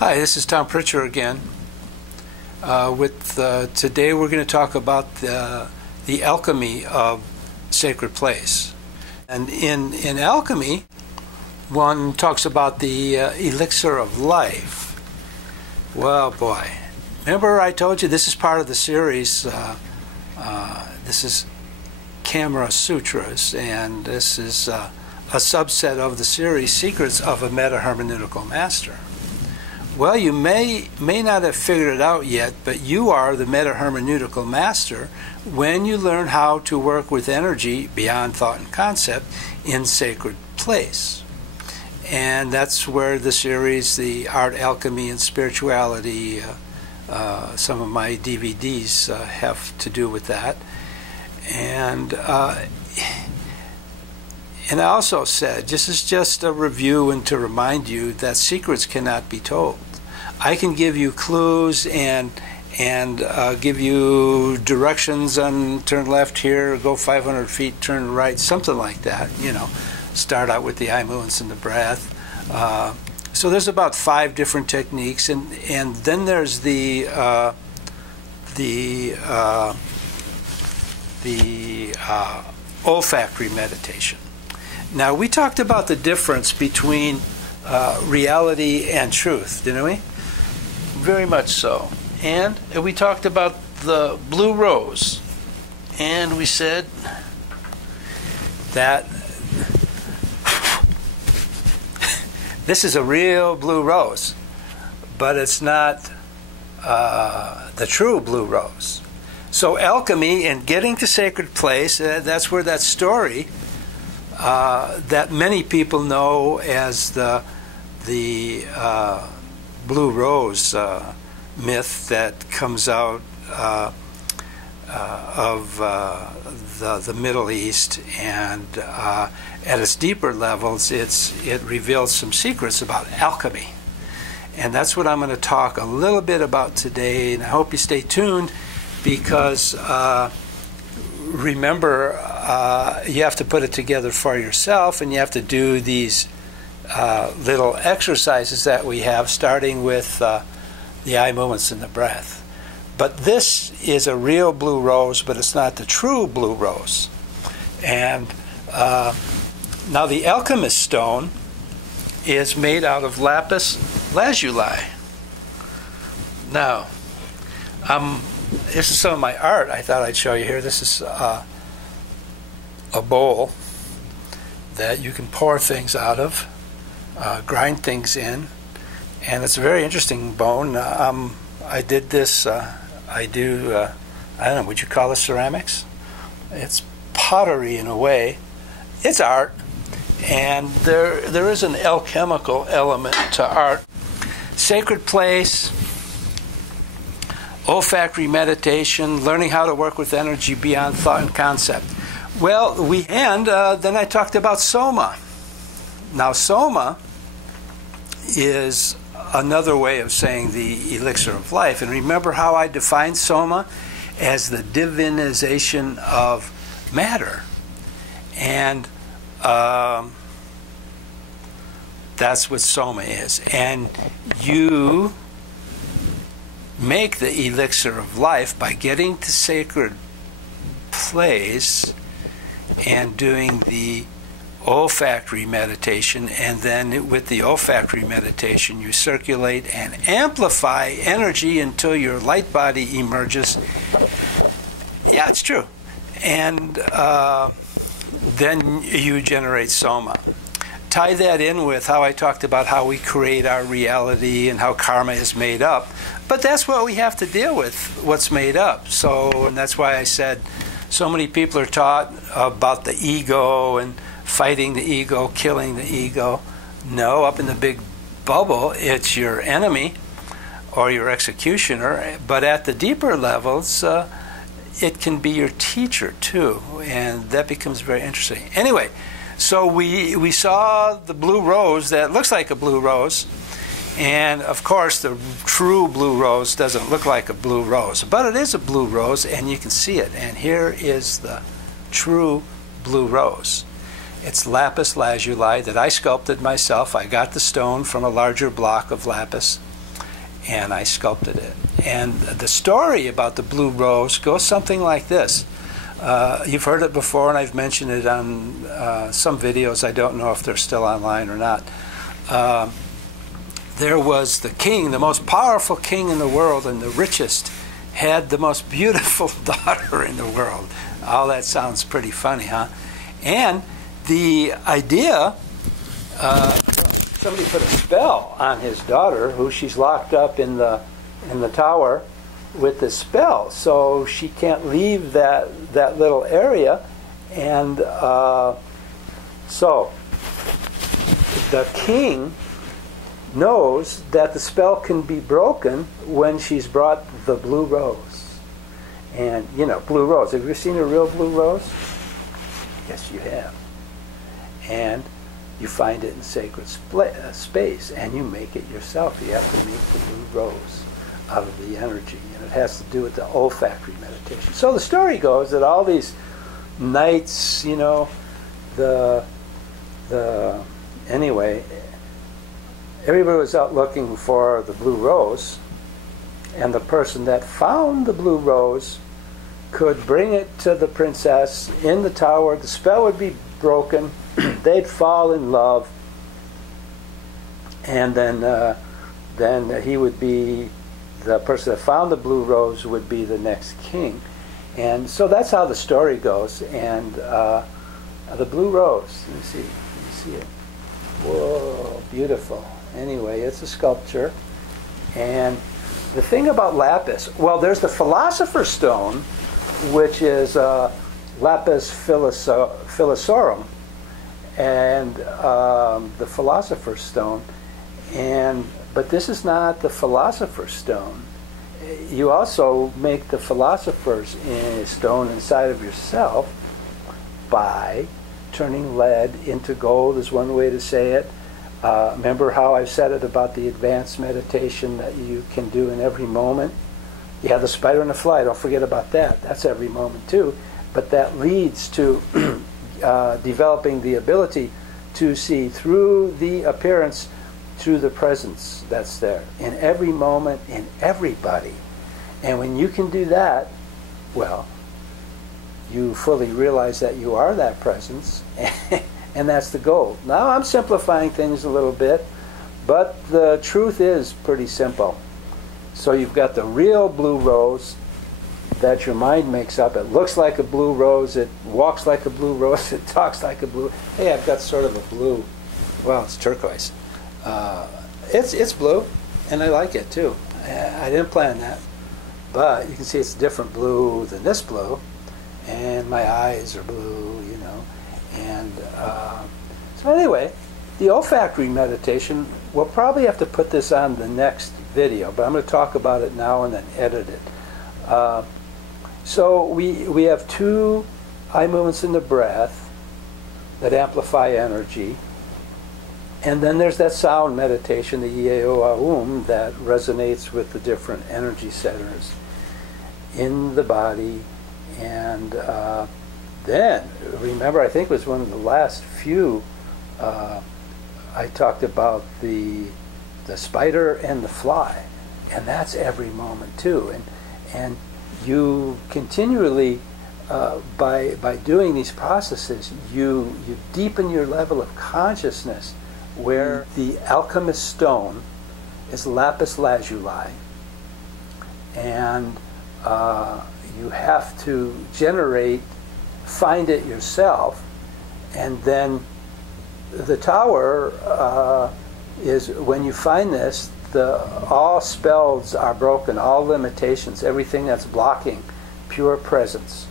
Hi, this is Tom Pritscher again. Today we're going to talk about the alchemy of sacred place. And in alchemy, one talks about the elixir of life. Well, boy. Remember I told you this is part of the series. This is Camera Sutras, and this is a subset of the series Secrets of a Meta-Hermeneutical Master. Well, you may not have figured it out yet, but you are the meta-hermeneutical master when you learn how to work with energy beyond thought and concept in sacred place. And that's where the series, the Art, Alchemy, and Spirituality, some of my DVDs have to do with that. And I also said, this is just a review and to remind you that secrets cannot be told. I can give you clues and give you directions on turn left here, go 500 feet, turn right, something like that. You know, start out with the eye movements and the breath. So there's about 5 different techniques, and then there's the olfactory meditation. Now, we talked about the difference between reality and truth, didn't we? Very much so. And we talked about the blue rose. And we said that this is a real blue rose, but it's not the true blue rose. So alchemy and getting to sacred place, that's where that story that many people know as the blue rose myth that comes out of the Middle East, and at its deeper levels, it reveals some secrets about alchemy. And that's what I'm going to talk a little bit about today, and I hope you stay tuned, because remember, you have to put it together for yourself, and you have to do these little exercises that we have, starting with the eye movements and the breath. But this is a real blue rose, but it's not the true blue rose. And now the alchemist stone is made out of lapis lazuli. Now, this is some of my art I thought I'd show you here. This is a bowl that you can pour things out of, grind things in, and it's a very interesting bone. I did this, I don't know, would you call it ceramics? It's pottery in a way. It's art, and there is an alchemical element to art. Sacred place, olfactory meditation, learning how to work with energy beyond thought and concept. Well, then I talked about Soma. Now, Soma is another way of saying the elixir of life. And remember how I defined Soma as the divinization of matter. And that's what Soma is. And you make the elixir of life by getting to sacred place and doing the olfactory meditation, and then with the olfactory meditation you circulate and amplify energy until your light body emerges. Yeah, it's true. And then you generate Soma. Tie that in with how I talked about how we create our reality and how karma is made up. But that's what we have to deal with, what's made up. So, and that's why I said so many people are taught about the ego and fighting the ego, killing the ego. No, up in the big bubble, it's your enemy or your executioner. But at the deeper levels, it can be your teacher too, and that becomes very interesting. Anyway, so we saw the blue rose that looks like a blue rose, and of course the true blue rose doesn't look like a blue rose, but it is a blue rose, and you can see it. And here is the true blue rose. It's lapis lazuli that I sculpted myself. I got the stone from a larger block of lapis, and I sculpted it. And the story about the blue rose goes something like this. You've heard it before, and I've mentioned it on some videos. I don't know if they're still online or not. There was the king, the most powerful king in the world, and the richest, had the most beautiful daughter in the world. Oh, that sounds pretty funny, huh? And the idea, somebody put a spell on his daughter, who she's locked up in the tower with the spell, so she can't leave that little area. And so the king knows that the spell can be broken when she's brought the blue rose. And, you know, blue rose. Have you ever seen a real blue rose? Yes, you have. And you find it in sacred space, and you make it yourself. You have to make the blue rose out of the energy, and it has to do with the olfactory meditation. So the story goes that all these knights, you know, anyway, everybody was out looking for the blue rose, and the person that found the blue rose could bring it to the princess in the tower. The spell would be broken. They'd fall in love, and then he would be, the person that found the blue rose would be the next king. And so that's how the story goes. And the blue rose, let me see it. Whoa, beautiful. Anyway, it's a sculpture. And the thing about lapis, well, there's the philosopher's stone, which is lapis philosophorum, and the philosopher's stone. But this is not the philosopher's stone. You also make the philosopher's stone inside of yourself by turning lead into gold, is one way to say it. Remember how I've said it about the advanced meditation that you can do in every moment? Yeah, the spider and the fly, don't forget about that. That's every moment too. But that leads to developing the ability to see through the appearance to the presence that's there in every moment, in everybody. And when you can do that, well, you fully realize that you are that presence, and that's the goal. Now I'm simplifying things a little bit, but the truth is pretty simple. So you've got the real blue rose that your mind makes up. It looks like a blue rose, it walks like a blue rose, it talks like a blue. Hey, I've got sort of a blue, well, it's turquoise. It's blue, and I like it too. I didn't plan that, but you can see it's a different blue than this blue, and my eyes are blue, you know. And so anyway, the olfactory meditation, we'll probably have to put this on the next video, but I'm going to talk about it now and then edit it. So we have two eye movements in the breath that amplify energy. And then there's that sound meditation, the Ie-O-A-Um, that resonates with the different energy centers in the body. And then, remember, I think it was one of the last few, I talked about the spider and the fly. And that's every moment too. And you continually, by doing these processes, you deepen your level of consciousness, where the alchemist stone is lapis lazuli, and you have to find it yourself, and then the tower is, when you find this, all spells are broken, all limitations, everything that's blocking pure presence.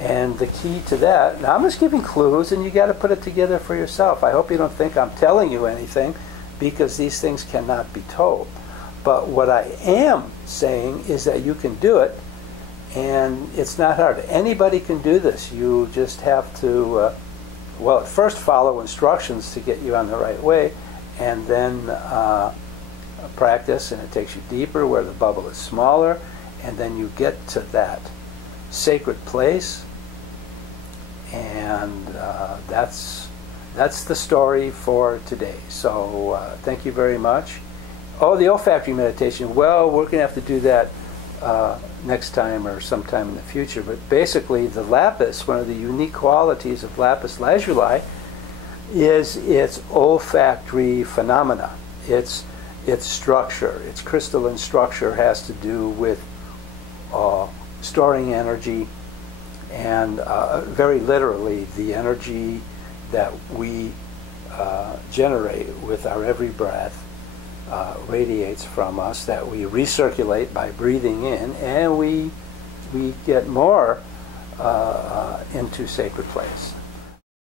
And the key to that, now I'm just giving clues, and you got to put it together for yourself. I hope you don't think I'm telling you anything, because these things cannot be told. But what I am saying is that you can do it, and it's not hard. Anybody can do this. You just have to, well, at first follow instructions to get you on the right way, and then practice, and it takes you deeper where the bubble is smaller, and then you get to that sacred place, and that's the story for today. So thank you very much, Oh, the olfactory meditation. Well, we're going to have to do that next time or sometime in the future. But basically, the lapis, one of the unique qualities of lapis lazuli, is its olfactory phenomena. Its structure, its crystalline structure, has to do with storing energy, and very literally, the energy that we generate with our every breath radiates from us, that we recirculate by breathing in, and we get more into sacred place.